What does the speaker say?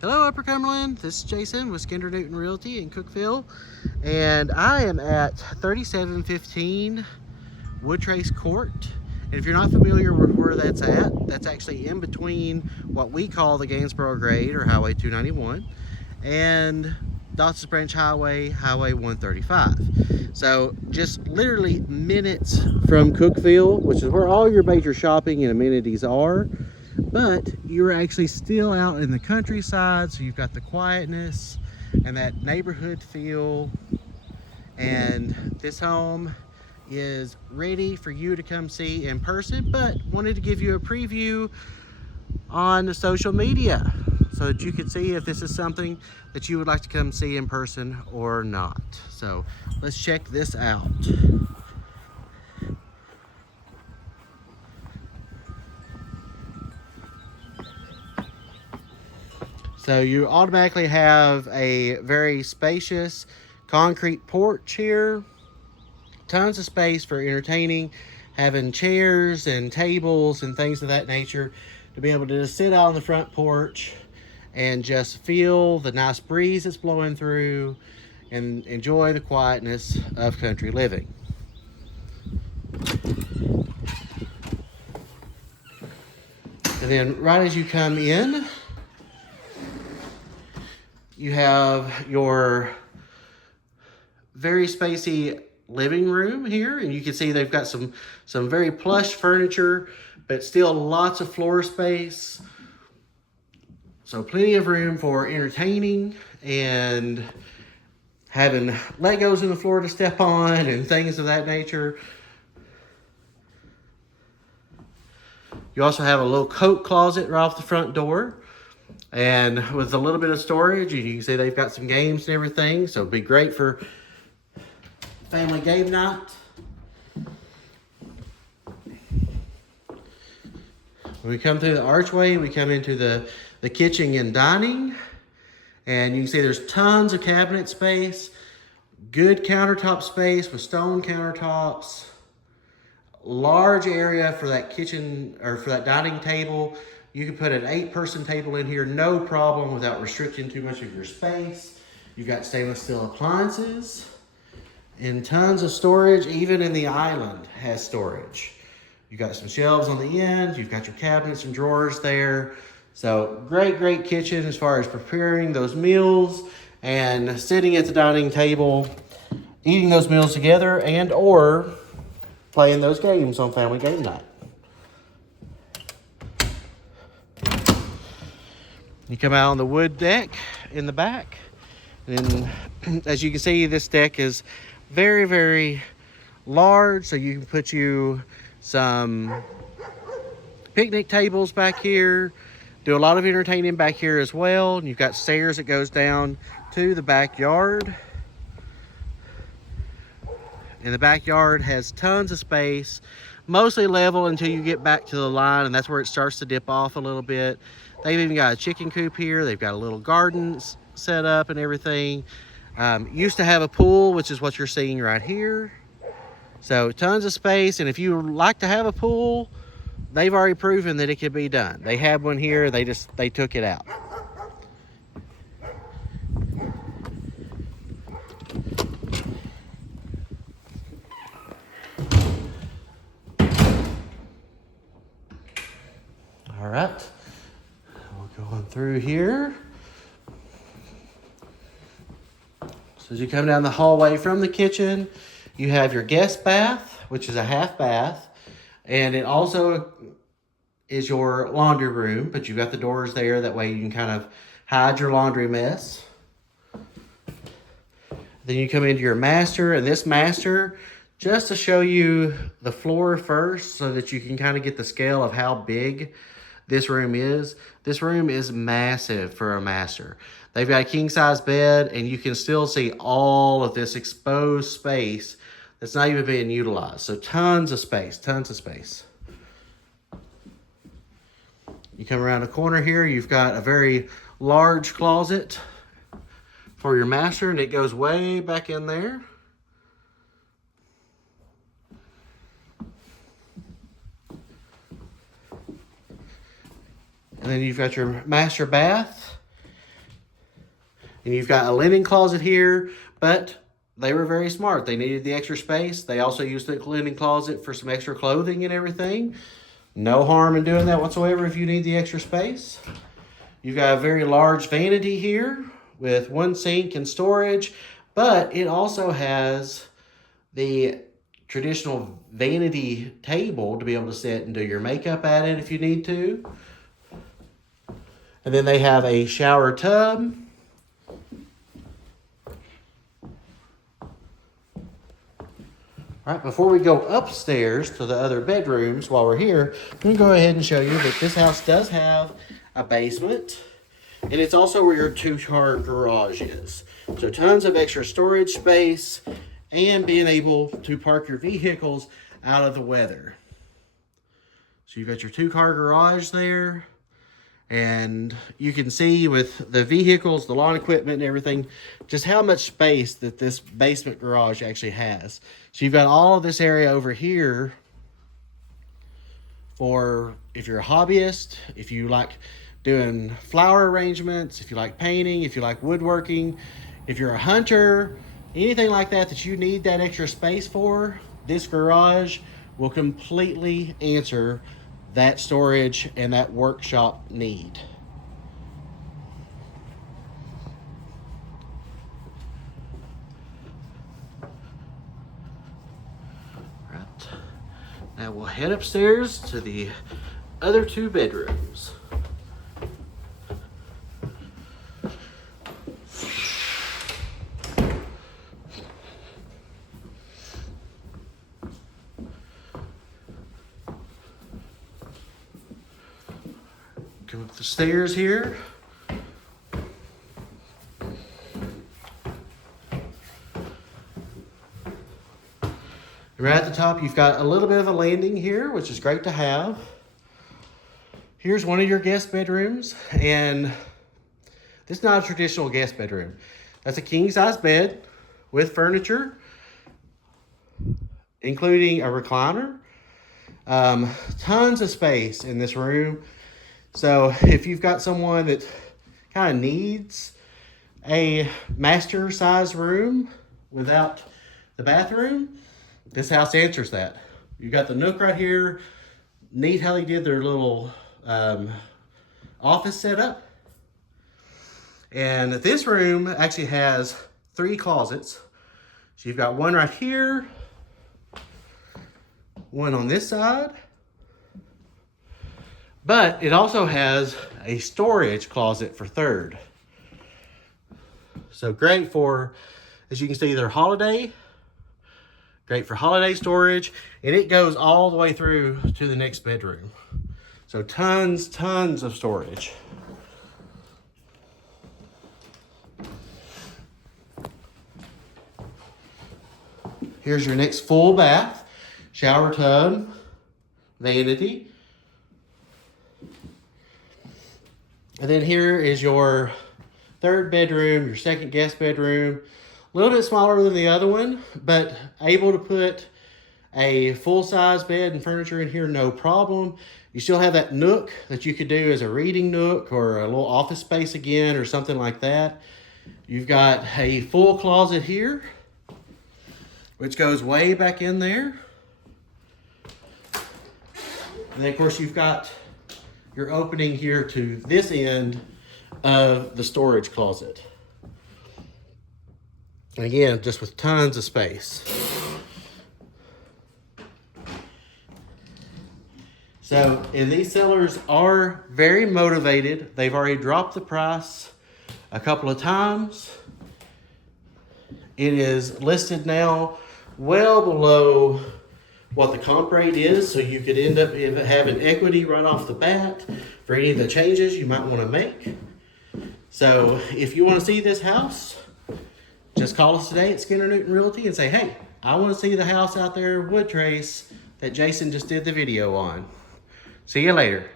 Hello, Upper Cumberland. This is Jason with Skender Newton Realty in Cookeville, and I am at 3715 Woodtrace Court. And if you're not familiar with where that's at, that's actually in between what we call the Gainsborough Grade or Highway 291 and Dawson's Branch Highway, Highway 135. So just literally minutes from Cookeville, which is where all your major shopping and amenities are. But you're actually still out in the countryside, so you've got the quietness and that neighborhood feel. And this home is ready for you to come see in person, but wanted to give you a preview on the social media so that you could see if this is something that you would like to come see in person or not. So let's check this out. So you automatically have a very spacious concrete porch here. Tons of space for entertaining, having chairs and tables and things of that nature to be able to just sit out on the front porch and just feel the nice breeze that's blowing through and enjoy the quietness of country living. And then right as you come in, you have your very spacey living room here, and you can see they've got some very plush furniture, but still lots of floor space. So plenty of room for entertaining and having Legos in the floor to step on and things of that nature. You also have a little coat closet right off the front door. And with a little bit of storage, you can see they've got some games and everything, so it'd be great for family game night. When we come through the archway, we come into the kitchen and dining, and you can see there's tons of cabinet space, good countertop space with stone countertops, large area for that kitchen or for that dining table. You can put an 8-person table in here, no problem, without restricting too much of your space. You've got stainless steel appliances and tons of storage. Even in the island has storage. You've got some shelves on the end. You've got your cabinets and drawers there. So great kitchen as far as preparing those meals and sitting at the dining table, eating those meals together and or playing those games on family game night. You come out on the wood deck in the back, and as you can see, this deck is very large, so you can put you some picnic tables back here, do a lot of entertaining back here as well. And you've got stairs that goes down to the backyard, and the backyard has tons of space, mostly level until you get back to the line, and that's where it starts to dip off a little bit. They've even got a chicken coop here. They've got a little garden set up and everything. Used to have a pool, which is what you're seeing right here. So tons of space, and if you like to have a pool, they've already proven that it can be done. They had one here, they took it out. All right. Going through here. So as you come down the hallway from the kitchen, you have your guest bath, which is a half bath, and it also is your laundry room, but you've got the doors there, that way you can kind of hide your laundry mess. Then you come into your master, and this master, just to show you the floor first so that you can kind of get the scale of how big this room is. This room is massive for a master. They've got a king-size bed, and you can still see all of this exposed space that's not even being utilized. So tons of space. You come around the corner here, you've got a very large closet for your master, and it goes way back in there. And then you've got your master bath. And you've got a linen closet here, but they were very smart. They needed the extra space. They also used the linen closet for some extra clothing and everything. No harm in doing that whatsoever if you need the extra space. You've got a very large vanity here with one sink and storage, but it also has the traditional vanity table to be able to sit and do your makeup at it if you need to. And then they have a shower tub. All right, before we go upstairs to the other bedrooms while we're here, I'm going to go ahead and show you that this house does have a basement. And it's also where your two-car garage is. So tons of extra storage space and being able to park your vehicles out of the weather. So you've got your two-car garage there. And you can see with the vehicles, the lawn equipment and everything, just how much space that this basement garage actually has. So you've got all of this area over here for if you're a hobbyist, if you like doing flower arrangements, if you like painting, if you like woodworking, if you're a hunter, anything like that that you need that extra space for, this garage will completely answer that storage and that workshop need. Right. Now we'll head upstairs to the other two bedrooms. Come up the stairs here. Right at the top, you've got a little bit of a landing here, which is great to have. Here's one of your guest bedrooms, and this is not a traditional guest bedroom. That's a king-size bed with furniture, including a recliner. Tons of space in this room. So if you've got someone that kind of needs a master size room without the bathroom, this house answers that. You got the nook right here. Neat how they did their little office setup. And this room actually has 3 closets. So you've got one right here, one on this side, but it also has a storage closet for third. So great for, as you can see, their holiday. Great for holiday storage. And it goes all the way through to the next bedroom. So tons of storage. Here's your next full bath, shower tub, vanity. And then here is your third bedroom, your second guest bedroom. A little bit smaller than the other one, but able to put a full-size bed and furniture in here, no problem. You still have that nook that you could do as a reading nook or a little office space again or something like that. You've got a full closet here, which goes way back in there. And then, of course, you've got your opening here to this end of the storage closet. And again, just with tons of space. So, and these sellers are very motivated. They've already dropped the price a couple of times. It is listed now well below what the comp rate is, so you could end up having equity right off the bat for any of the changes you might want to make. So if you want to see this house, just call us today at Skender Newton Realty and say, hey, I want to see the house out there, Woodtrace, that Jason just did the video on. See you later.